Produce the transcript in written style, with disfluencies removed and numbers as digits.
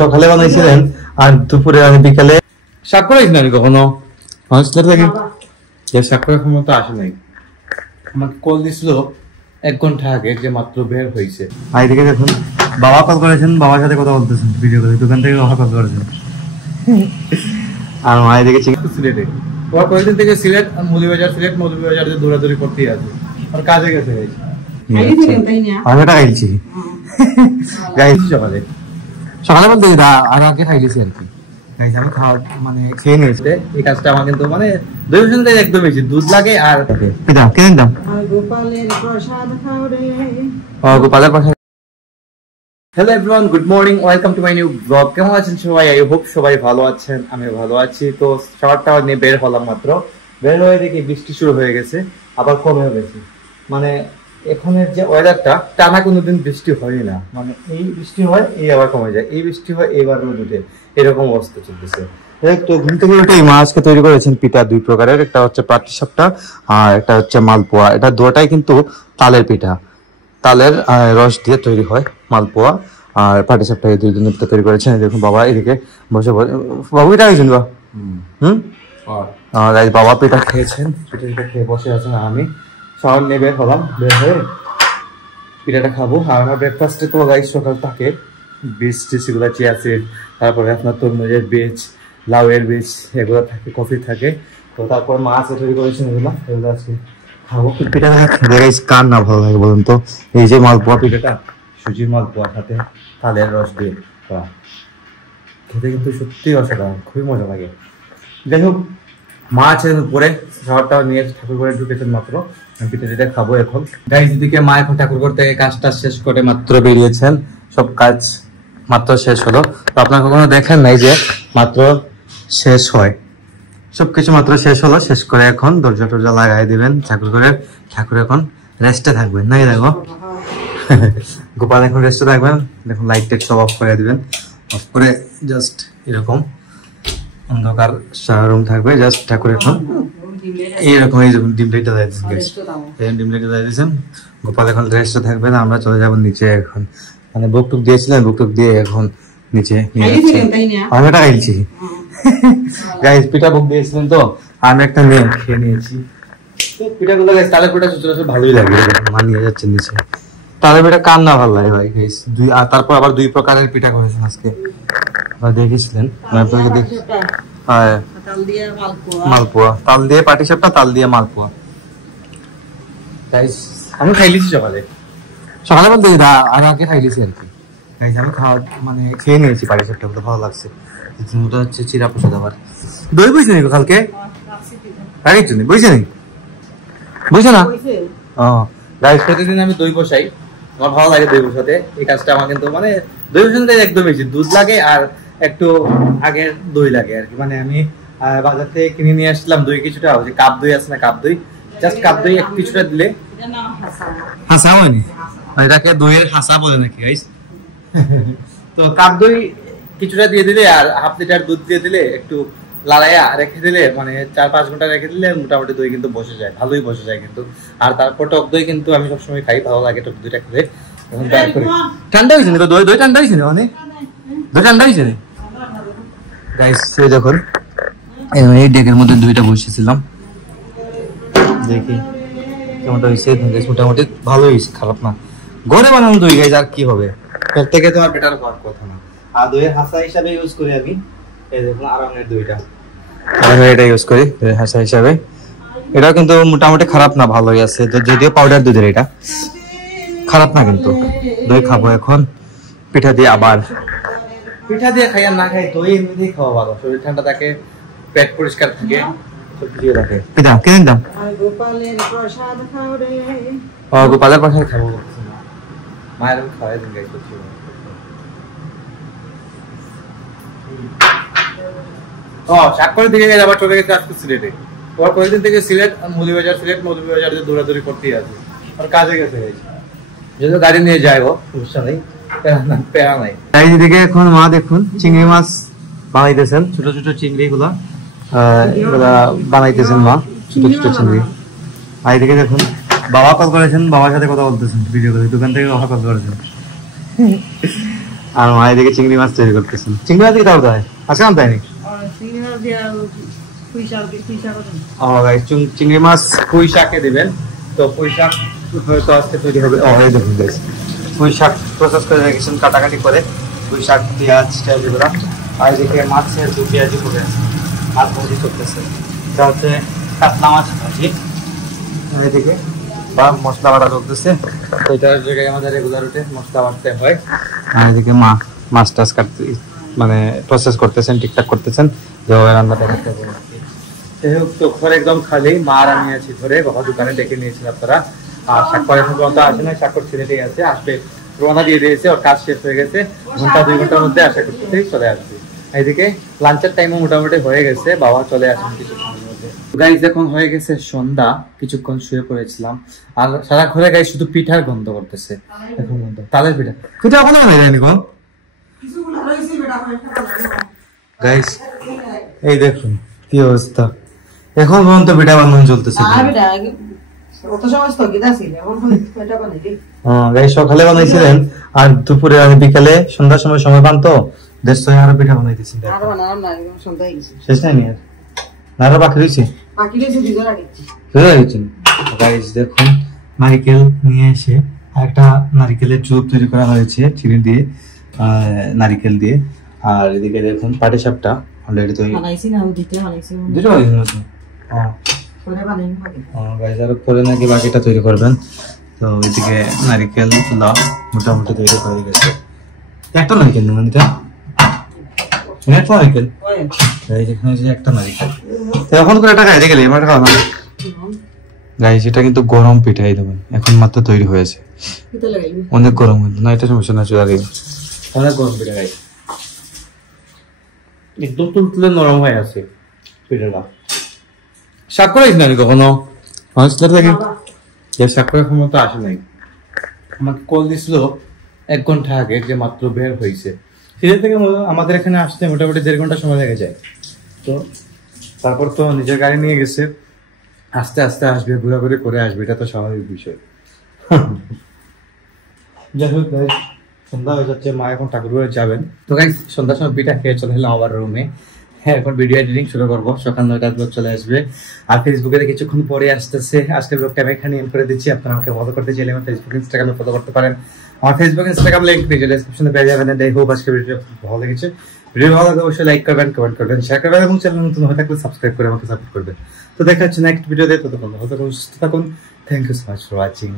সকালে বানাইছিলেন আর দুপুরে বিকালে শাক করাইছি না কখনো শাক করার ক্ষমতা আসে নাই। আমাকে কল দিছিল 1 ঘন্টা আগে যে মাত্র বের হয়েছে। এদিকে দেখুন বাবা কল করেছেন, বাবার সাথে কথা বলতেছেন ভিডিও করে, দোকান থেকে বাবা কল করেছেন। আর মা এদিকে সিলেটে ওরা কয়েকদিন থেকে সিলেট মৌলভীবাজার যে দৌড়াদৌড়ি করতেই আছে আর কাজে গেছে। আমি এটা খাইছি সকালে সকালে বলতে আর আগে খাইছি আর কি। আমি খাওয়া মানে খেয়ে নিয়েছি। এই কাজটা আমার কিন্তু মানে একদম বেশি দুধ লাগে। আর কেন দাম গোপালের প্রসাদ। Hello everyone, good morning, welcome to my new blog. কেমন আছেন সবাই? আই হোপ সবাই ভালো আছেন, আমিও ভালো আছি। তো শাওয়ারটা নিয়ে বের হলাম, মাত্র বের হয়ে দেখি বৃষ্টি শুরু হয়ে গেছে, আবার কমেও গেছে। মানে এখনের যে ওয়েদারটা টানা কোনোদিন বৃষ্টি হয়ই না, মানে এই বৃষ্টি হয় এই আবার কমে যায়, এই বৃষ্টি হয় এইবার রোদ উঠে, এরকম অবস্থা চলতেছে। তো ঘুম থেকে উঠে এই মা আজকে তৈরি করেছেন পিঠা 2 প্রকারের, একটা হচ্ছে পাটিসাপটা আর একটা হচ্ছে মালপোয়া। এটা দুটোটাই কিন্তু তালের পিঠা, তালের রস দিয়ে তৈরি হয় মালপোয়া আর পাটিসাপটা, এই 2 দিনের তৈরি করেছেন। দেখুন বাবা এদিকে বসে বাবু পিঠা খাইছেন বা আর বাবা পিঠা খেয়েছেন, পিঠা খেয়ে বসে আছেন। আমি শাওয়ার নিয়ে বের হলাম, বের হয়ে পিঠাটা খাবো। আর আমার ব্রেকফাস্টে তো রাইস সকাল থাকে, বীজ সেগুলো চিয়া সিড, তারপরে আপনার তরমুজের বীজ, লাউয়ের বীজ, এগুলো থাকে, কফি থাকে। তো তারপর মাছ তৈরি করেছেন, এগুলো আজকে খাবো। পিঠাটা গাইস কার না ভালো লাগে বলুন তো? এই যে মালপোয়া পিঠাটা, সুজির মালপোয়ার সাথে তালের রস দিয়ে খেতে কিন্তু সত্যি অসাধারণ, খুবই মজা লাগে। যাই হোক, মা আছে পরে খাবারটা নিয়ে ঠাকুর করে ঢুকেছেন মাত্র, পিঠা টিঠা খাবো এখন। গাইস এদিকে মা এখন ঠাকুর করতে কাজটা শেষ করে মাত্র বেরিয়েছেন, সব কাজ মাত্র শেষ হলো। তো আপনার কখনো দেখেন নাই যে মাত্র শেষ হয়, সবকিছু মাত্র শেষ হলো। শেষ করে এখন দরজা টরজা লাগাই দিবেন ঠাকুর করে, ঠাকুর এখন রেস্টে থাকবেন নাই দেখো। গোপাল এখন রেস্টে থাকবেন। দেখুন লাইট টাইট সব অফ করে দিবেন, অফ করে জাস্ট এরকম অন্ধকার রুম থাকবে। জাস্ট ঠাকুর এখন এইরকম এই ডিম লাইটটা জ্বালিয়ে দিয়েছেন, ডিম লাইটটা জ্বালিয়ে দিয়েছেন। গোপাল এখন রেস্টে থাকবেন, আমরা চলে যাবো নিচে এখন। মানে বুক টুক দিয়েছিলেন, বুক টুক দিয়ে এখন নিচে নিয়ে যাচ্ছি। আমি এটা খাইছি গাইস, পিঠা বুক দিয়েছিলেন তো আমি একটা নিয়ে খেয়ে নিয়েছি। পিঠাগুলো গাইস তালের পিঠা সচরাচর ভালোই লাগে, মা নিয়ে যাচ্ছে নিচে। তালের পিঠা কার না ভালো লাগে ভাই গাইস। তারপর আবার 2 প্রকারের পিঠা করেছেন আজকে, দেখেছিলেন আপনাকে দেখ। হ্যাঁ, মালপোয়া, তাল দিয়ে পাটিসাপটা, তাল দিয়ে মালপোয়া। গাইস আমি খাইলিছি সকালে বলতে আর আগে খাইলিছি আর কি। গাইস আমি খাওয়া মানে খেয়ে নিয়েছি পাটিসাপটা, ভালো লাগছে। ওটা হচ্ছে চিরা প্রসাদ। আবার দই বইছে নাকি কালকে? রাখিস নি বইছে নাকি? বইছে না? গাইস প্রতিদিন আমি দই বসাই, আমার ভালো লাগে দই বসাতে। এই কাজটা আমার কিন্তু মানে দই বসাতে একদম বেশি দুধ লাগে আর একটু আগে দই লাগে আর কি। মানে আমি বাজার থেকে কিনে নিয়ে আসলাম দই কিছুটা, ওই যে কাপ দই আছে না, কাপ দই, জাস্ট কাপ দই এক কিছুটা দিলে। হাসা হয়নি, এটাকে দইয়ের হাসা বলে নাকি গাইস? তো কাপ দই কিছুটা দিয়ে দিলে আর হাফ লিটার দুধ দিয়ে দিলে, একটু লালাইয়া রেখে দিলে, মানে 4-5 ঘন্টা রেখে দিলে মোটামুটি দই কিন্তু বসে যায়, ভালোই বসে যায় কিন্তু। আর তারপর টক দই কিন্তু আমি সবসময় খাই, ভালো লাগে টক দইটা খেলে। ঠান্ডা হয়েছে না দই? দই ঠান্ডা হয়েছে না? মানে দই ঠান্ডা হয়েছে না গাইস। এই দেখুন এই ডেকের মধ্যে দইটা বসেছিলাম, দেখি কেমন হয়েছে। মোটামুটি ভালো হয়েছে, খারাপ না। ঘরে বানানো দই গাইস, আর কি হবে, এর থেকে তোমার বেটার হওয়ার কথা না। আর দইয়ের হাসা হিসাবে ইউজ করি আমি, এই দেখুন আরামের দইটা, আমি এটা ইউজ করি দইয়ের হাসা হিসাবে। এটাও কিন্তু মোটামুটি খারাপ না, ভালোই আছে। যদিও পাউডার দুধের, এটা খারাপ না কিন্তু। দই খাবো এখন পিঠা দিয়ে। আবার পিঠা দিয়ে খাই আর না খাই, দই এমনিতেই খাওয়া ভালো, শরীর ঠান্ডা থাকে, পেট পরিষ্কার থাকে, সব কিছু থাকে। পিঠা কেন দাম? গোপালের প্রসাদ খাও রে। গোপালের প্রসাদ খাবো, মায়ের খাওয়াই দিন গাইস। সাক্ষরের দিকে আবার চলে গেছে আজকে সিলেটে। ওরা কয়েকদিন থেকে সিলেট মৌলভীবাজার যে দৌড়াদৌড়ি করতেই আছে আর কাজে গেছে। যদিও গাড়ি নিয়ে যায়, ও সমস্যা নেই, প্যারা নাই। এইদিকে এখন মা দেখুন চিংড়ি মাছ বানাইতেছেন, ছোট ছোট চিংড়ি গুলা বানাইতেছেন মা, ছোট ছোট চিংড়ি। আর এদিকে দেখুন বাবা কল করেছেন, বাবার সাথে কথা বলতেছেন ভিডিও করে, দোকান থেকে বাবা কল করেছেন। আর মা এদিকে চিংড়ি মাছ তৈরি করতেছেন। চিংড়ি মাছ দিয়ে তাও দেয় আজকে আনতে হয়নি। চিংড়ি মাছ পুঁই শাকে দেবেন, তো পুঁই শাক হয়তো আজকে তৈরি হবে। পুঁই শাক প্রসেস করে রেখেছেন কাটাকাটি করে, পুঁই শাক পেঁয়াজ এগুলো। আর এদিকে মাছের দু পেঁয়াজি করে মাছ ভাজি করতেছে, এটা হচ্ছে কাতলা মাছ ভাজি। এদিকে বা মশলা বাটা চলতেছে, ওইটার জায়গায় আমাদের রেগুলার রুটে মশলা বাটতে হয়। আর এদিকে মা মাছ টাছ কাটতে মানে প্রসেস করতেছেন, ঠিকঠাক করতেছেন যেভাবে রান্নাটা করতে হবে। যাই হোক, তো ঘর একদম খালি, মা আর আমি আছি ঘরে, বাবা দোকানে ডেকে নিয়েছিল আপনারা। আর স্বাক্ষর এখন পর্যন্ত আসে না, স্বাক্ষর ছেলেটাই আছে, আসবে, রোনা দিয়ে দিয়েছে, ওর কাজ শেষ হয়ে গেছে, ঘন্টা 2 ঘন্টার মধ্যে আশা করতেই চলে আসবে। এইদিকে লাঞ্চের টাইমও মোটামুটি হয়ে গেছে, বাবা চলে আসেন কিছুক্ষণের মধ্যে। গাইজ এখন হয়ে গেছে সন্ধ্যা, কিছুক্ষণ শুয়ে পড়েছিলাম, আর সারা ঘরে গাইজ শুধু পিঠার গন্ধ করতেছে। এখন গন্ধ তালের পিঠা, পিঠা এখনো বানাইনি কোন গাইজ। এই দেখুন কি অবস্থা, এখন পর্যন্ত পিঠা বানানো চলতেছে। সকালে বানাইছিলেন আর দুপুরে বিকালে সন্ধ্যার সময় সময় পান তো 150 আরো পিঠা বানাইতেছেন। শেষ নাই আর বাকি রয়েছে, দেখুন নারিকেল নিয়ে এসে একটা নারিকেলের চুপ তৈরি করা হয়েছে চিনি দিয়ে, নারিকেল দিয়ে। আর এদিকে দেখুন পাটিসাপটা অলরেডি তৈরি, পরে নাকি বাকিটা তৈরি করবেন। তো এদিকে নারিকেল মোটামুটি তৈরি হয়ে গেছে। একটা নারিকেল নেবেন, এটা একটা নারিকেল, একটা নারিকেল এখন করে টাকা এদিকে গেলে এবার খাওয়া গাইস। এটা কিন্তু গরম পিঠাই দেবেন, এখন মাত্র তৈরি হয়েছে, অনেক গরম কিন্তু না, এটা সমস্যা না, চলে অনেক গরম পিঠা গাইস, একদম তুলতুলে নরম হয়ে আছে পিঠাটা। শাক করাইস না আমি কখনো, শাক করার ক্ষমতা আসে নাই। আমাকে কল দিছিল 1 ঘন্টা আগে যে মাত্র বের হয়েছে, সেটা থেকে আমাদের এখানে আসতে মোটামুটি 1.5 ঘন্টা সময় লেগে যায়। তো তারপর তো নিজের গাড়ি নিয়ে গেছে, আস্তে আস্তে আসবে, ঘোরাঘুরি করে আসবে, এটা তো স্বাভাবিক বিষয়। যাই হোক গাইস, সন্ধ্যা হয়ে যাচ্ছে, মা এখন ঠাকুর ঘরে যাবেন। তো গাইস সন্ধ্যার সময় পিঠা খেয়ে চলে এলাম আবার রুমে। হ্যাঁ, এখন ভিডিও এডিটিং শুরু করবো, সকাল 9টার ব্লগ চলে আসবে। আর ফেসবুকে কিছুক্ষণ পরে আসতেছে, আজকের ব্লগটা আমি এখানে এন্ড করে দিচ্ছি। আপনারা আমাকে ফলো করতে চাইলে আমার ফেসবুক ইনস্টাগ্রামে ফলো করতে পারেন। আমার ফেসবুক ইনস্টাগ্রাম লিংক ভিডিও ডেসক্রিপশনে পেয়ে যাবেন। আই হোপ আজকের ভিডিও ভালো লেগেছে। ভিডিও ভালো লাগলে অবশ্যই লাইক করবেন, কমেন্ট করবেন, শেয়ার করবেন এবং চ্যানেল নতুন হয়ে থাকলে সাবস্ক্রাইব করে আমাকে সাপোর্ট করবেন। তো দেখা হচ্ছে নেক্সট ভিডিওতে, ততক্ষণ ভালো থাকুন, সুস্থ থাকুন। Thank you so much for watching.